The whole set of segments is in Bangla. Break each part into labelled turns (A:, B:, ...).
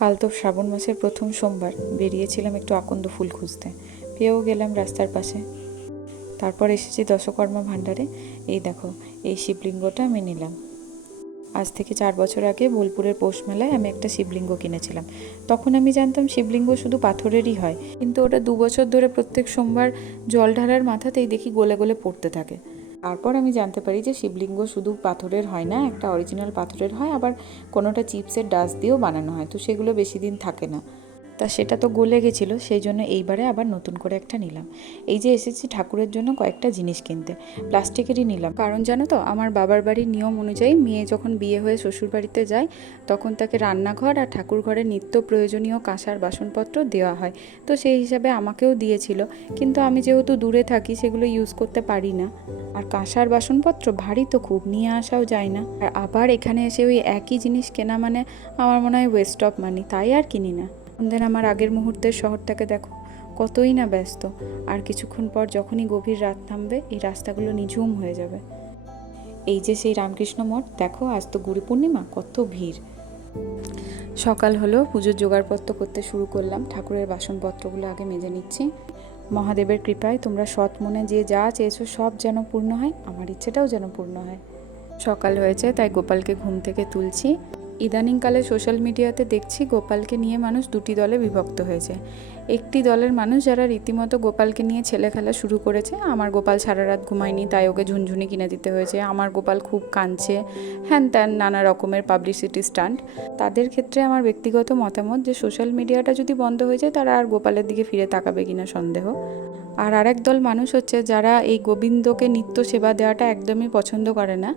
A: কাল তো শ্রাবণ মাসের প্রথম সোমবার, বেরিয়েছিলাম একটু আকন্দ ফুল খুঁজতে। পেয়েও গেলাম রাস্তার পাশে। তারপর এসেছি দশকর্মা ভাণ্ডারে। এই দেখো, এই শিবলিঙ্গটা আমি নিলাম। আজ থেকে চার বছর আগে বোলপুরের পৌষ মেলায় আমি একটা শিবলিঙ্গ কিনেছিলাম। তখন আমি জানতাম শিবলিঙ্গ শুধু পাথরেরই হয়। কিন্তু ওটা দু বছর ধরে প্রত্যেক সোমবার জল ঢালার মাথাতেই দেখি গলে গলে পড়তে থাকে। তারপর আমি জানতে পারি যে শিবলিঙ্গ শুধু পাথরের হয় না, একটা অরিজিনাল পাথরের হয়, আবার কোনোটা চিপসের ডাস্ট দিয়েও বানানো হয়, তো সেগুলো বেশি দিন থাকে না। তা সেটা তো গলে গেছিল, সেই জন্য এইবারে আবার নতুন করে একটা নিলাম। এই যে এসেছি ঠাকুরের জন্য কয়েকটা জিনিস কিনতে, প্লাস্টিকেরই নিলাম। কারণ জানো তো, আমার বাবার বাড়ির নিয়ম অনুযায়ী মেয়ে যখন বিয়ে হয়ে শ্বশুর বাড়িতে যায়, তখন তাকে রান্নাঘর আর ঠাকুর ঘরে নিত্য প্রয়োজনীয় কাঁসার বাসনপত্র দেওয়া হয়। তো সেই হিসাবে আমাকেও দিয়েছিল, কিন্তু আমি যেহেতু দূরে থাকি, সেগুলো ইউজ করতে পারি না। আর কাঁসার বাসনপত্র ভারী তো খুব, নিয়ে আসাও যায় না। আর আবার এখানে এসে ওই একই জিনিস কেনা মানে আমার মনে হয় ওয়েস্ট অফ মানি তাই আর কিনি না। দেন আমার আগের মুহূর্তের শহরটাকে দেখো, কতই না ব্যস্ত। আর কিছুক্ষণ পর যখনই গভীর রাত থামবে, এই রাস্তাগুলো নিঝুম হয়ে যাবে। এই যে সেই রামকৃষ্ণ মঠ, দেখো আজ তো গুরু পূর্ণিমা, কত ভিড়। সকাল হলো, পুজোর জোগাড়পত্র করতে শুরু করলাম। ঠাকুরের বাসনপত্রগুলো আগে মেজে নিচ্ছি। মহাদেবের কৃপায় তোমরা সৎ মনে যে যা চেয়েছো সব যেন পূর্ণ হয়, আমার ইচ্ছেটাও যেন পূর্ণ হয়। সকাল হয়েছে, তাই গোপালকে ঘুম থেকে তুলছি। ইদানিংকালে সোশ্যাল মিডিয়াতে দেখছি গোপালকে নিয়ে মানুষ দুটি দলে বিভক্ত হয়েছে। একটি দলের মানুষ যারা রীতিমতো গোপালকে নিয়ে ছেলে খেলা শুরু করেছে, আমার গোপাল সারা রাত ঘুমায়নি, তাই ওকে ঝুনঝুনি কিনে দিতে হয়েছে। আমার গোপাল খুব কাঁদছে। হ্যান ত্যান, নানা রকমের পাবলিসিটি স্টান্ট। তাদের ক্ষেত্রে আমার ব্যক্তিগত মতামত যে, সোশ্যাল মিডিয়াটা যদি বন্ধ হয়ে যায়, তারা আর গোপালের দিকে ফিরে তাকাবে কিনা সন্দেহ। আর আরেক দল মানুষ হচ্ছে যারা এই গোবিন্দকে নিত্য সেবা দেওয়াটা একদমই পছন্দ করে না।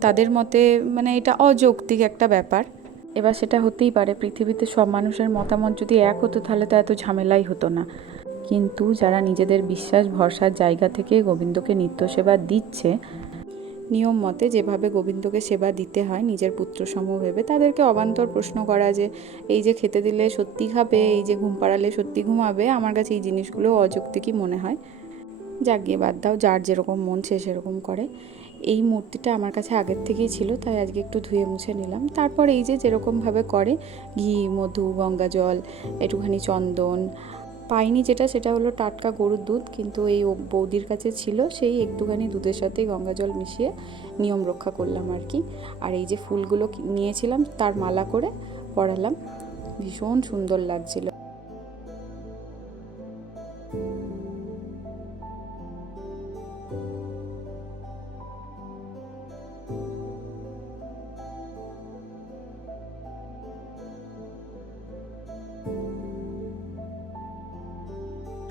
A: তাদের মতে মানে এটা অযৌক্তিক একটা ব্যাপার। এবার সেটা হতেই পারে, পৃথিবীতে সব মানুষের মতামত যদি এক হতো তাহলে তো এত ঝামেলাই হতো না। কিন্তু যারা নিজেদের বিশ্বাস, ভরসার জায়গা থেকে গোবিন্দকে নিত্য সেবা দিচ্ছে নিয়ম মতে যেভাবে গোবিন্দকে সেবা দিতে হয়, নিজের পুত্র সম ভেবে তাদেরকে অবান্তর প্রশ্ন করা যে, এই যে খেতে দিলে সত্যি খাবে, এই যে ঘুম পাড়ালে সত্যি ঘুমাবে, আমার কাছে এই জিনিসগুলো অযৌক্তিকই মনে হয়? যাক গিয়ে বাদ দাও, যার যেরকম মন সে সেরকম করে। এই মূর্তিটা আমার কাছে আগের থেকেই ছিল, তাই আজকে একটু ধুয়ে মুছে নিলাম। তারপর এই যে যেরকমভাবে করে, ঘি, মধু গঙ্গা জল একটুখানি চন্দন পাইনি যেটা, সেটা হলো টাটকা গরুর দুধ, কিন্তু এই বৌদির কাছে ছিল সেই একটুখানি দুধের সাথে গঙ্গা জল মিশিয়ে নিয়ম রক্ষা করলাম আর কি। আর এই যে ফুলগুলো নিয়েছিলাম তার মালা করে পরালাম। ভীষণ সুন্দর লাগছিল।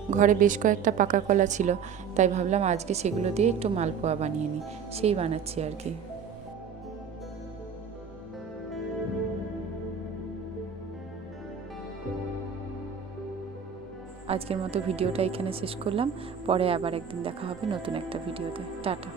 A: ঘরে বেশ কয়েকটা পাকা কলা ছিল, তাই ভাবলাম আজকে সেগুলো দিয়ে একটু মালপোয়া বানিয়ে নিই। সেই বানাচ্ছি আর কি। আজকের মতো ভিডিওটা এখানে শেষ করলাম। পরে আবার একদিন দেখা হবে নতুন একটা ভিডিওতে। টাটা।